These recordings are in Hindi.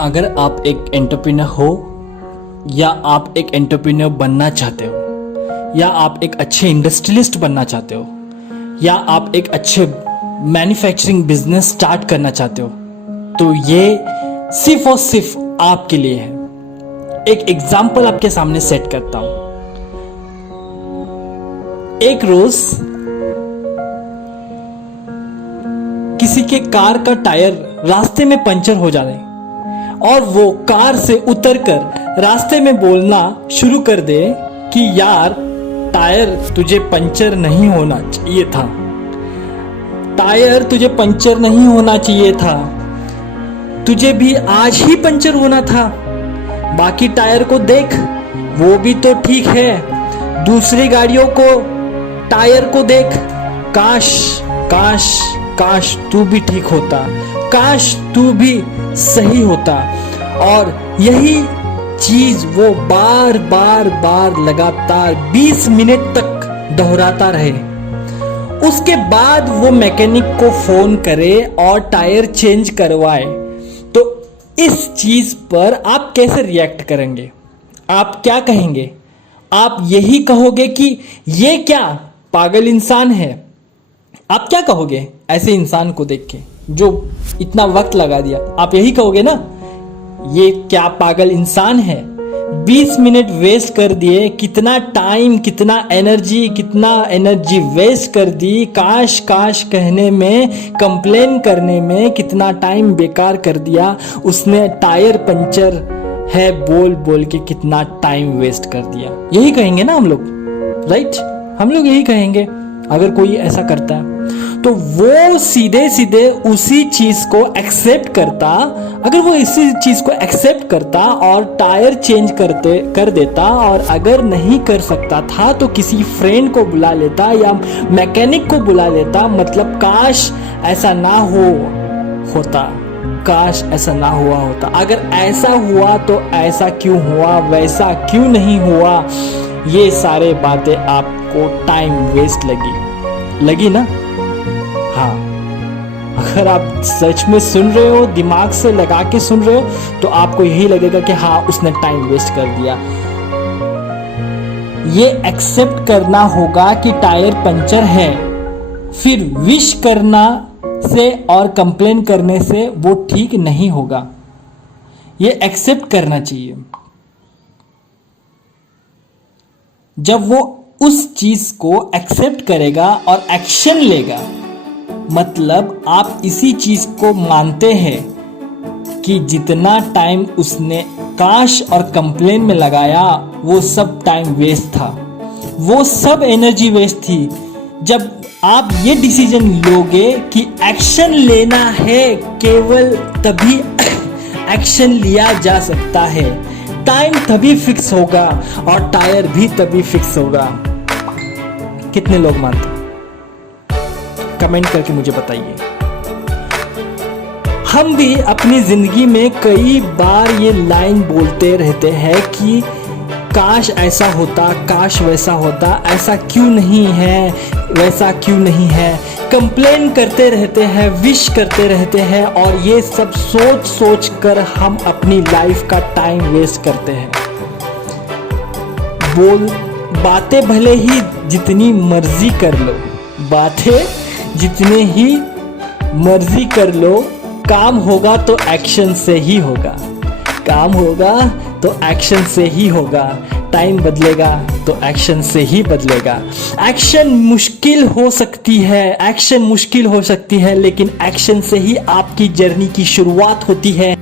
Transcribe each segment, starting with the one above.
अगर आप एक एंटरप्रेन्योर हो या आप एक एंटरप्रेन्योर बनना चाहते हो या आप एक अच्छे इंडस्ट्रियलिस्ट बनना चाहते हो या आप एक अच्छे मैन्युफैक्चरिंग बिजनेस स्टार्ट करना चाहते हो तो ये सिर्फ और सिर्फ आपके लिए है। एक एग्जाम्पल आपके सामने सेट करता हूं। एक रोज किसी के कार का टायर रास्ते में पंचर हो जाने और वो कार से उतरकर रास्ते में बोलना शुरू कर दे कि यार टायर तुझे पंचर नहीं होना चाहिए था, टायर तुझे पंचर नहीं होना चाहिए था, तुझे भी आज ही पंचर होना था। बाकी टायर को देख, वो भी तो ठीक है, दूसरी गाड़ियों को टायर को देख, काश काश काश तू भी ठीक होता, काश तू भी सही होता। और यही चीज वो बार बार बार लगातार 20 मिनट तक दोहराता रहे। उसके बाद वो मैकेनिक को फोन करे और टायर चेंज करवाए। तो इस चीज पर आप कैसे रिएक्ट करेंगे? आप क्या कहेंगे? आप यही कहोगे कि ये क्या पागल इंसान है? आप क्या कहोगे ऐसे इंसान को देख के जो इतना वक्त लगा दिया? आप यही कहोगे ना, ये क्या पागल इंसान है, 20 मिनट वेस्ट कर दिए, कितना टाइम कितना एनर्जी वेस्ट कर दी, काश काश कहने में, कंप्लेन करने में कितना टाइम बेकार कर दिया उसने, टायर पंचर है बोल बोल के कितना टाइम वेस्ट कर दिया। यही कहेंगे ना हम लोग, राइट? हम लोग यही कहेंगे अगर कोई ऐसा करता है। तो वो सीधे सीधे उसी चीज को एक्सेप्ट करता। अगर वो इसी चीज को एक्सेप्ट करता और टायर चेंज कर देता, और अगर नहीं कर सकता था तो किसी फ्रेंड को बुला लेता या मैकेनिक को बुला लेता। मतलब काश ऐसा ना होता, काश ऐसा ना हुआ होता, अगर ऐसा हुआ तो ऐसा क्यों हुआ, वैसा क्यों नहीं हुआ। ये सारे बातें आपको टाइम वेस्ट लगी ना? हाँ, अगर आप सच में सुन रहे हो, दिमाग से लगा के सुन रहे हो, तो आपको यही लगेगा कि हाँ उसने टाइम वेस्ट कर दिया। ये एक्सेप्ट करना होगा कि टायर पंचर है, फिर विश करना से और कंप्लेन करने से वो ठीक नहीं होगा। ये एक्सेप्ट करना चाहिए। जब वो उस चीज को एक्सेप्ट करेगा और एक्शन लेगा, मतलब आप इसी चीज को मानते हैं कि जितना टाइम उसने काश और कंप्लेन में लगाया वो सब टाइम वेस्ट था, वो सब एनर्जी वेस्ट थी। जब आप ये डिसीजन लोगे कि एक्शन लेना है, केवल तभी एक्शन लिया जा सकता है, टाइम तभी फिक्स होगा और टायर भी तभी फिक्स होगा। कितने लोग मानते हैं? कमेंट करके मुझे बताइए। हम भी अपनी जिंदगी में कई बार ये लाइन बोलते रहते हैं कि काश ऐसा होता, काश वैसा होता, ऐसा क्यों नहीं है, वैसा क्यों नहीं है। कंप्लेन करते रहते हैं, विश करते रहते हैं, और ये सब सोच सोच कर हम अपनी लाइफ का टाइम वेस्ट करते हैं। बातें भले ही जितनी मर्जी कर लो, बातें जितने ही मर्जी कर लो, काम होगा तो एक्शन से ही होगा, काम होगा तो एक्शन से ही होगा, टाइम बदलेगा तो एक्शन से ही बदलेगा। एक्शन मुश्किल हो सकती है, लेकिन एक्शन से ही आपकी जर्नी की शुरुआत होती है।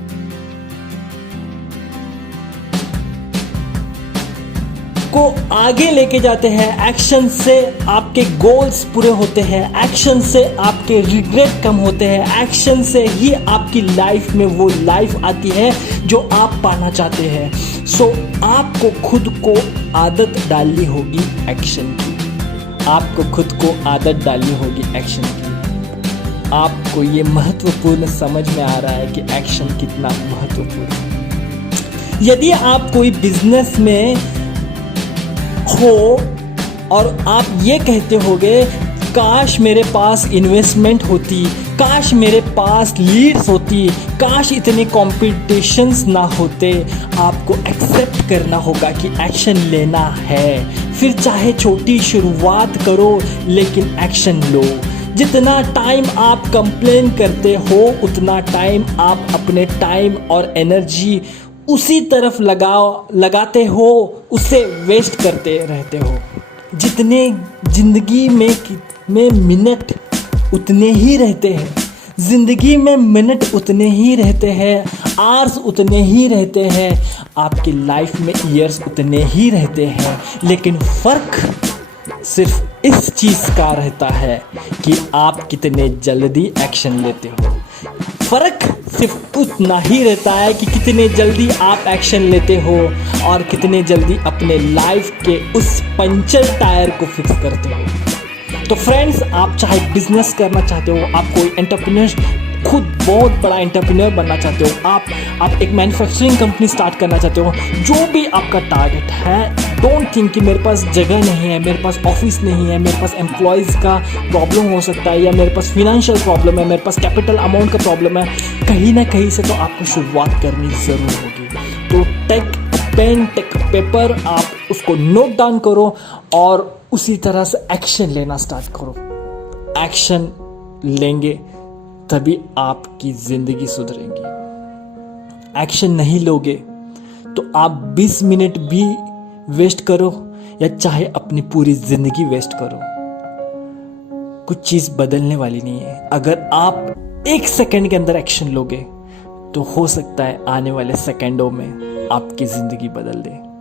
को आगे लेके जाते हैं, एक्शन से आपके गोल्स पूरे होते हैं, एक्शन से आपके रिग्रेट कम होते हैं, एक्शन से ही आपकी लाइफ में वो लाइफ आती है जो आप पाना चाहते हैं। सो आपको खुद को आदत डालनी होगी एक्शन की, आपको खुद को आदत डालनी होगी एक्शन की। आपको ये महत्वपूर्ण समझ में आ रहा है कि एक्शन कितना महत्वपूर्ण है। यदि आप कोई बिजनेस में हो और आप ये कहते होगे काश मेरे पास इन्वेस्टमेंट होती, काश मेरे पास लीड्स होती, काश इतने कॉम्पिटिशन्स ना होते। आपको एक्सेप्ट करना होगा कि एक्शन लेना है, फिर चाहे छोटी शुरुआत करो लेकिन एक्शन लो। जितना टाइम आप कंप्लेन करते हो उतना टाइम आप अपने टाइम और एनर्जी उसी तरफ लगाते हो, उसे वेस्ट करते रहते हो। जितने जिंदगी में मिनट उतने ही रहते हैं, जिंदगी में मिनट उतने ही रहते हैं, आवर्स उतने ही रहते हैं, आपकी लाइफ में ईयर्स उतने ही रहते हैं। लेकिन फ़र्क सिर्फ इस चीज़ का रहता है कि आप कितने जल्दी एक्शन लेते हो। फ़र्क सिर्फ उतना ही रहता है कि कितने जल्दी आप एक्शन लेते हो और कितने जल्दी अपने लाइफ के उस पंचर टायर को फिक्स करते हो। तो फ्रेंड्स, आप चाहे बिजनेस करना चाहते हो, आप कोई एंटरप्रेन्योर, खुद बहुत बड़ा एंटरप्रेन्योर बनना चाहते हो, आप एक मैन्युफैक्चरिंग कंपनी स्टार्ट करना चाहते हो, जो भी आपका टारगेट है, डोंट थिंक कि मेरे पास जगह नहीं है, मेरे पास ऑफिस नहीं है, मेरे पास एम्प्लॉयज़ का प्रॉब्लम हो सकता है, या मेरे पास फिनेंशियल प्रॉब्लम है, मेरे पास कैपिटल अमाउंट का प्रॉब्लम है। कहीं ना कहीं से तो आपको शुरुआत करनी ज़रूर होगी। तो टेक पेन, टेक पेपर, आप उसको नोट डाउन करो और उसी तरह से एक्शन लेना स्टार्ट करो। एक्शन लेंगे तभी आपकी ज़िंदगी सुधरेगी। एक्शन नहीं लोगे तो आप 20 मिनट भी वेस्ट करो या चाहे अपनी पूरी ज़िंदगी वेस्ट करो, कुछ चीज़ बदलने वाली नहीं है। अगर आप 1 सेकंड के अंदर एक्शन लोगे तो हो सकता है आने वाले सेकंडों में आपकी ज़िंदगी बदल दे।